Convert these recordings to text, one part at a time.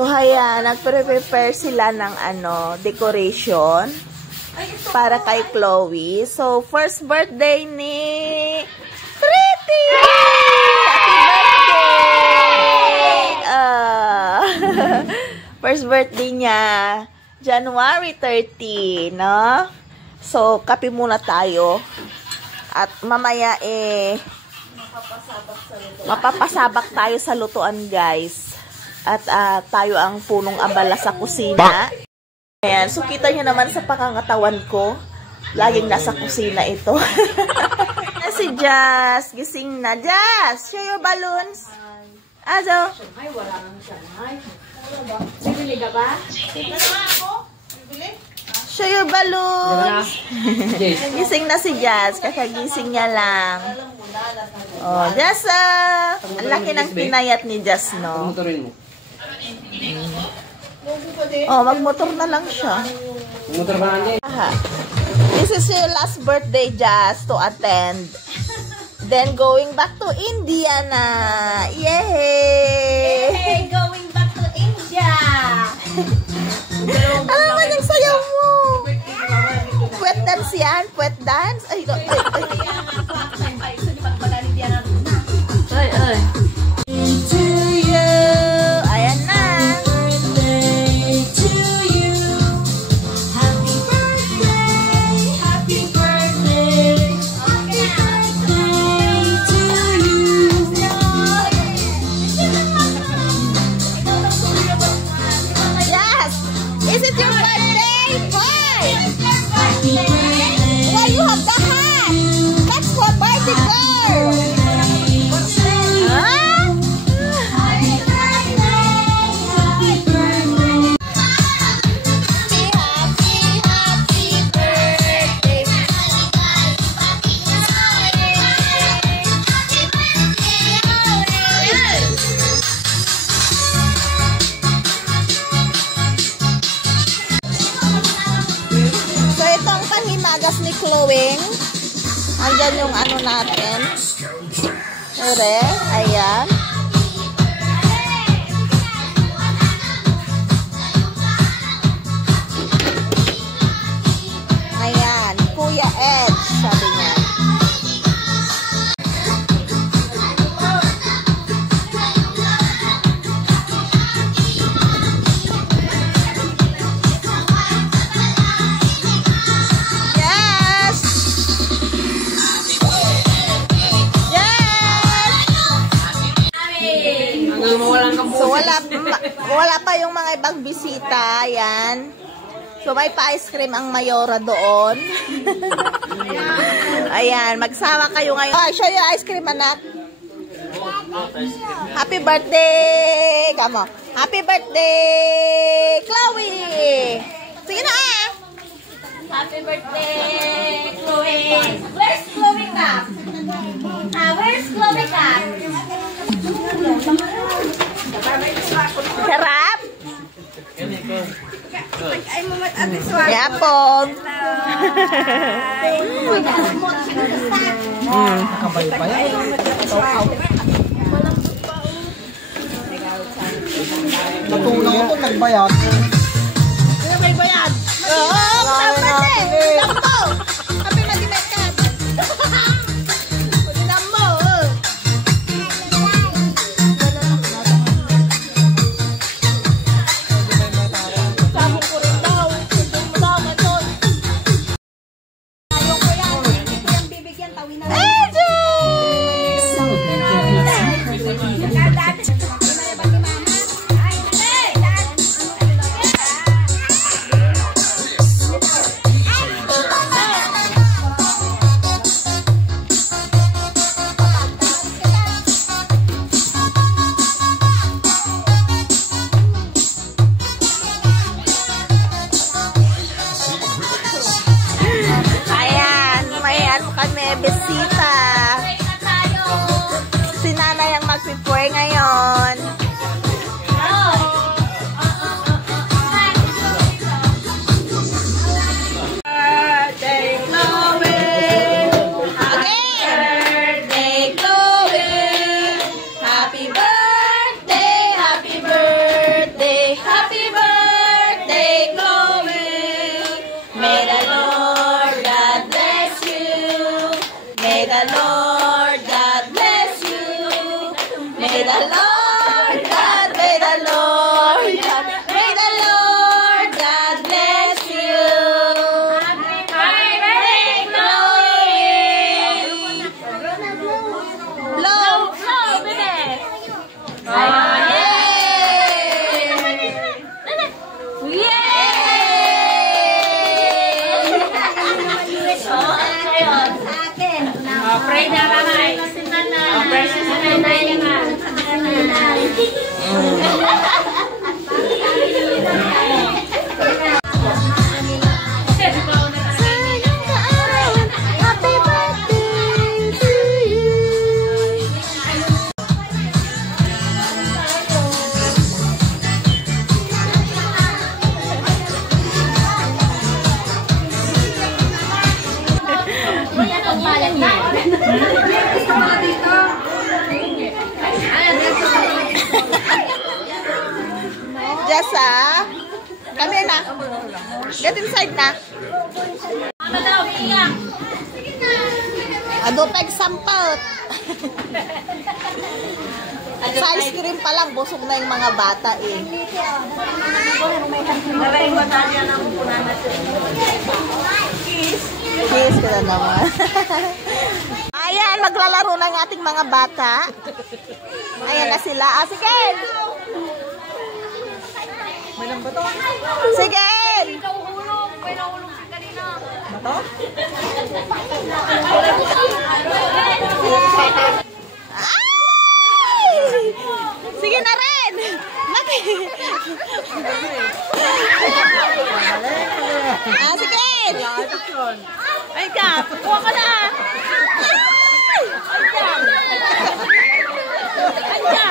So, haya, nagpre-prepare sila ng decoration para kay Chloe. So, first birthday ni Pretty! Happy birthday! First birthday niya, January 30, no? So, kape muna tayo. At mamaya mapapasabak tayo sa lutuan, guys. At tayo ang punong abala sa kusina. Ayan, so kita nyo naman sa pangangatawan ko. Laging nasa kusina ito. Si Jazz, gising na. Jazz, show your balloons. Azo. Ay, wala nang siya. Ay, bibili ka ba? Show your balloons. Gising na si Jazz. Kakagising niya lang. Oh, Jazz, ang laki ng pinayat ni Jazz, no? Motorin mo. Oh, magmotor na lang siya. Motor ba nandiyan? This is your last birthday, Jazz, to attend. Then going back to India na. Yay! Hey, going back to India! Ano naman yung sayaw mo? Puwet dance yan? Puwet dance? Ay, ay, ay. Ay, ay. To you. Ayan na. Is it your birthday? Why? Why you have the hat? That's for birthday girl. Huh? Ni Chloe, andyan yung natin. Ere, ayan. Ayan, Kuya Ed, sabi niya. So, wala pa yung mga ibang bisita. Ayan. So, may pa-ice cream ang Mayora doon. Ayan. Magsama kayo ngayon. Oh, show your ice cream, anak. Happy birthday! Kamo. Happy birthday, Chloe! Sige na, Happy birthday, Chloe! Where's Chloe Cup? Where's Chloe Cup? Sarap? Yapong. Nakabay pa yan. Natulang ito, nagbayad. Sino may bayad? Oo, kapatid! Tampo! Kami na dinagkat. Tampo, sabong ko rin daw. Sabong mo daw, maton. Ayaw ko yan. Hindi ko yung bibigyan, tawin na lang. Jessa, come here na. Get inside na. Ano pa example? Sa ice cream pa lang, busog na yung mga bata eh. Kiss ka na naman. Ayan, maglalaro na yung ating mga bata. Ayan na sila. Ah, sige! Sige! Bato? Ay! Sige na rin! Ah, sige! Ay ka! Kuha ka na! Ay! Ay ka!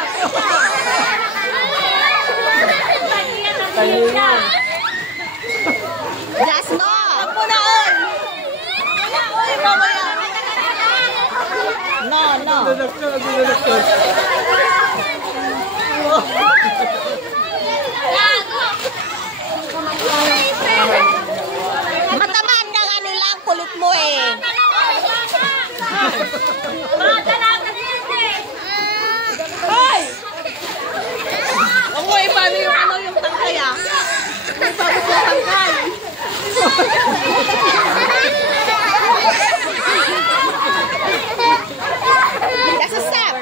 Ay ka! Just no! Ako na on! Uy, mamaya! No, no! Matamaan ka nga nilang kulit mo eh! Hoy! Ako eh, paano yung ano yung tangkay ah? Kung paano yung tangkay? Kasi stop!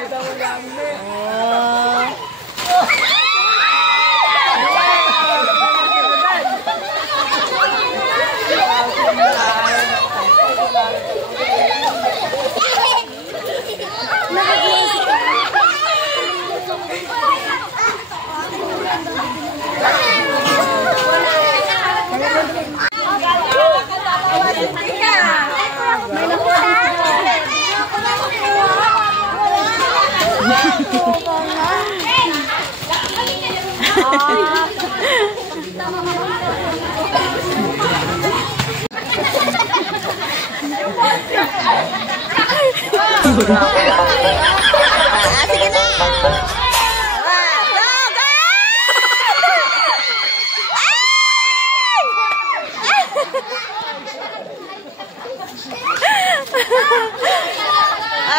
Sige na!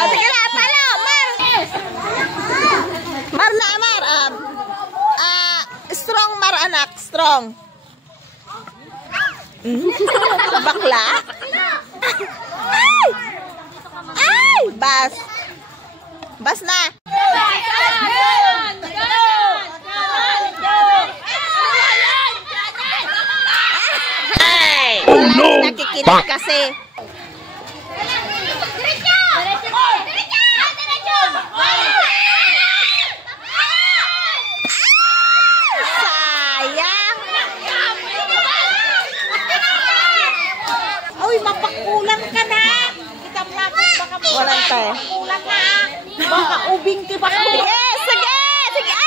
Sige na, palo! Mar! Mar na, Mar! Strong, Mar, anak. Strong. Bakla? Ay! Ay! Bas! Bas na! Ay! Oh no! Nakikinig kasi. Sayang! Uy, mapakulang ka na! Walang tayo. Kulang na! Baka ubing tibak mo! Sige! Sige! Sige!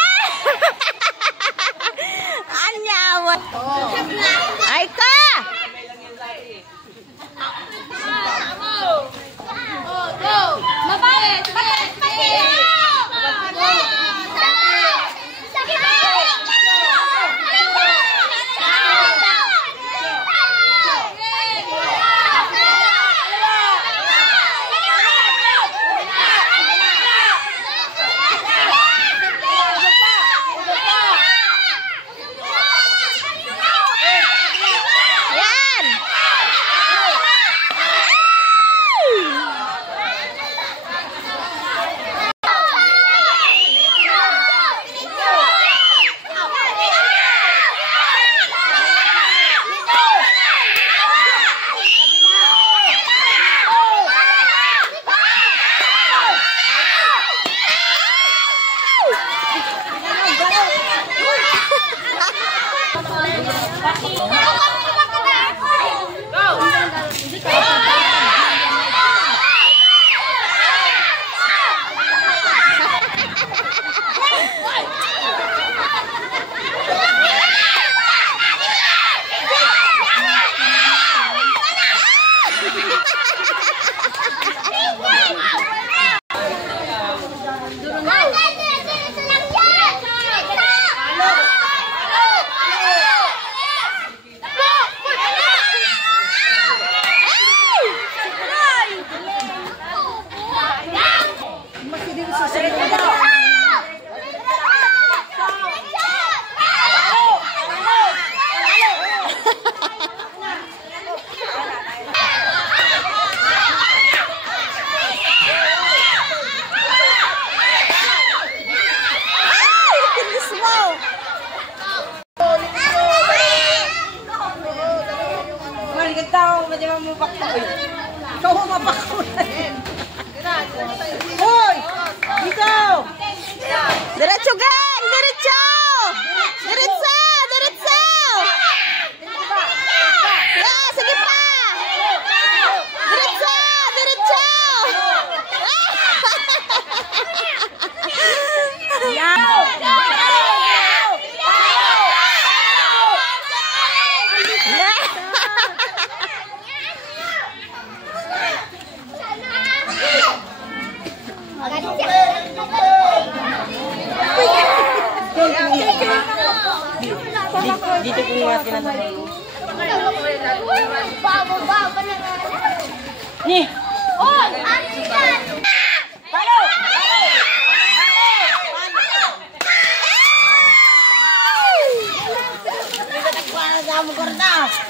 Anyawan! Ay ka! Go! Mabait! Mabait! Madyaman mo bakto. Ikaw mo mabakto na rin. Hoy! Dito! Diretso, gang! Diretso! Diretso! Diretso! Yeah, sige pa! Diretso! Diretso! Dito kung mga tinatawag. Ni! Oh! Palo! Palo! Dito nagpapagawa mo korda!